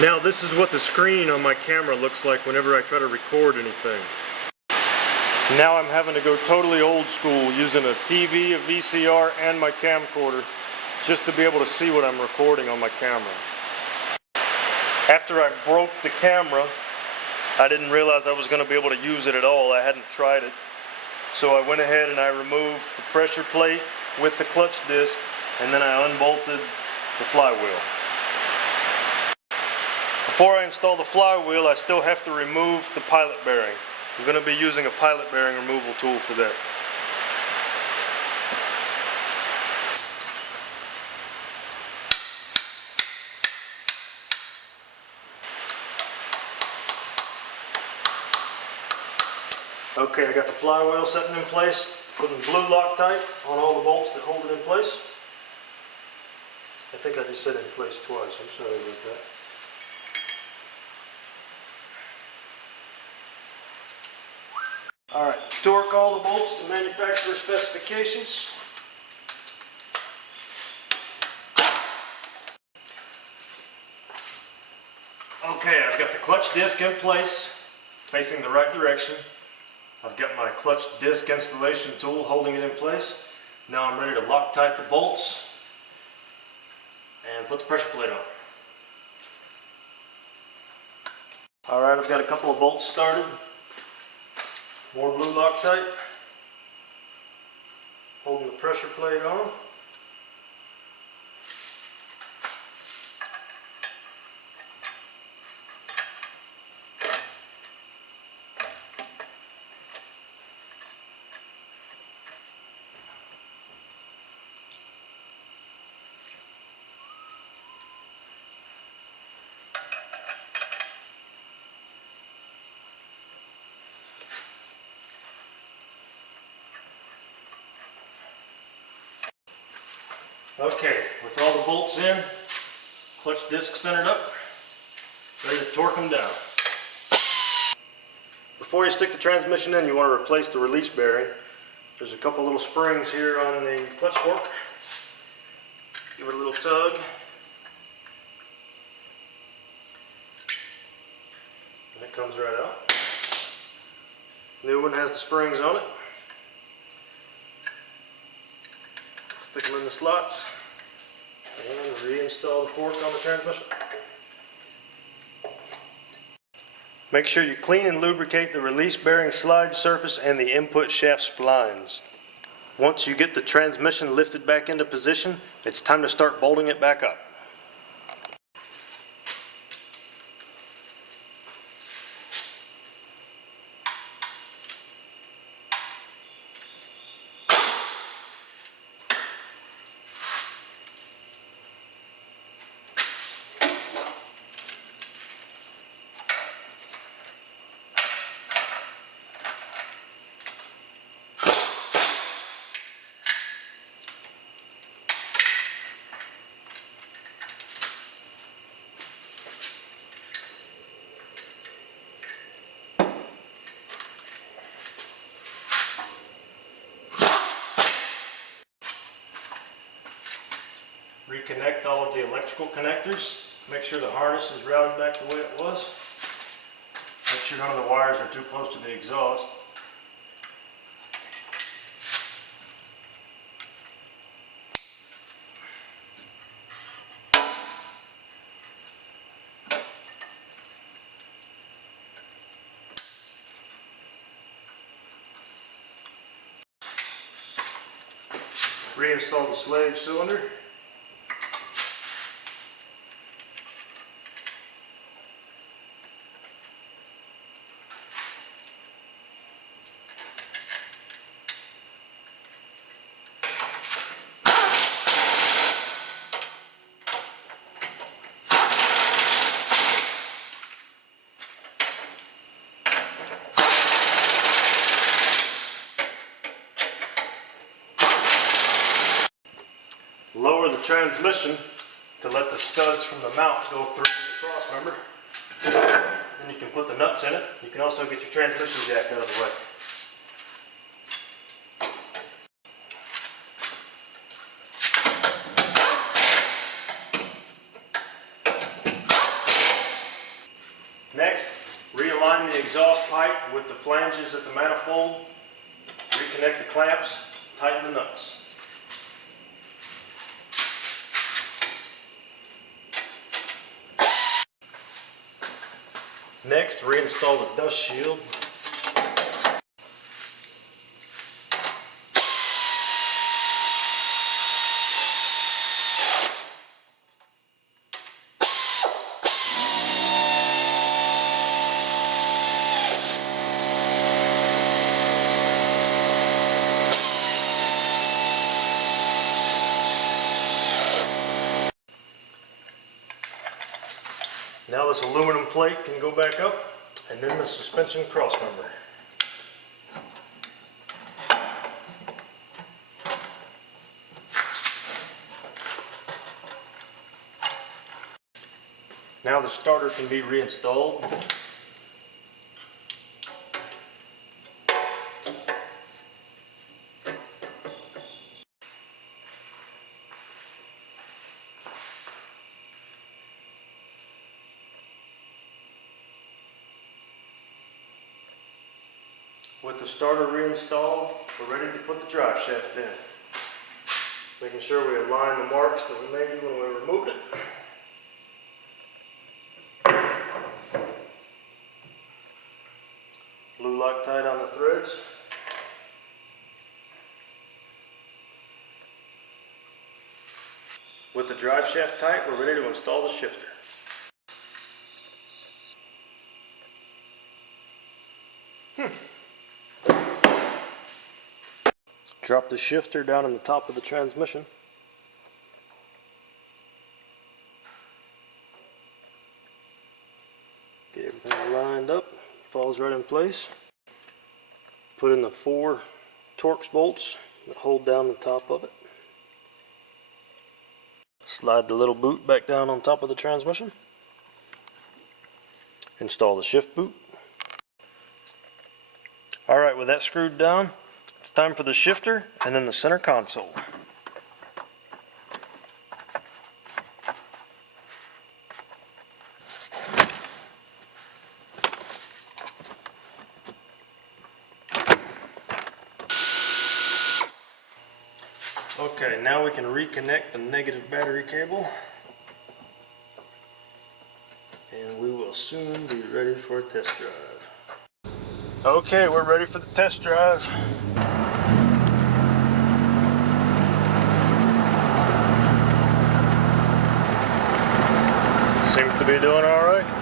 Now this is what the screen on my camera looks like whenever I try to record anything. Now I'm having to go totally old school using a TV, a VCR, and my camcorder just to be able to see what I'm recording on my camera. After I broke the camera, I didn't realize I was going to be able to use it at all. I hadn't tried it. So I went ahead and I removed the pressure plate with the clutch disc, and then I unbolted the flywheel. Before I install the flywheel, I still have to remove the pilot bearing. I'm going to be using a pilot bearing removal tool for that. Okay, I got the flywheel setting in place, putting blue Loctite on all the bolts that hold it in place. I think I just said in place twice, I'm sorry about that. Alright, torque all the bolts to manufacturer specifications. Okay, I've got the clutch disc in place, facing the right direction. I've got my clutch disc installation tool holding it in place. Now I'm ready to Loctite the bolts and put the pressure plate on. Alright, I've got a couple of bolts started. More blue Loctite. Holding the pressure plate on. Okay, with all the bolts in, clutch disc centered up, ready to torque them down. Before you stick the transmission in, you want to replace the release bearing. There's a couple little springs here on the clutch fork. Give it a little tug. And it comes right out. New one has the springs on it. Stick them in the slots and reinstall the fork on the transmission. Make sure you clean and lubricate the release bearing slide surface and the input shaft splines. Once you get the transmission lifted back into position, it's time to start bolting it back up. Reconnect all of the electrical connectors. Make sure the harness is routed back the way it was. Make sure none of the wires are too close to the exhaust. Reinstall the slave cylinder. Lower the transmission to let the studs from the mount go through the cross member. Then you can put the nuts in it. You can also get your transmission jack out of the way. align the exhaust pipe with the flanges at the manifold, reconnect the clamps, tighten the nuts. Next, reinstall the dust shield. Now this aluminum plate can go back up, and then the suspension crossmember. Now the starter can be reinstalled. With the starter reinstalled, we're ready to put the drive shaft in. Making sure we align the marks that we made when we removed it. Blue Loctite on the threads. With the drive shaft tight, we're ready to install the shifter. Drop the shifter down in the top of the transmission. Get everything lined up, falls right in place. Put in the 4 Torx bolts that hold down the top of it. Slide the little boot back down on top of the transmission. Install the shift boot. Alright, with that screwed down, it's time for the shifter and then the center console. Okay, now we can reconnect the negative battery cable, and we will soon be ready for a test drive. Okay, we're ready for the test drive. Seems to be doing all right.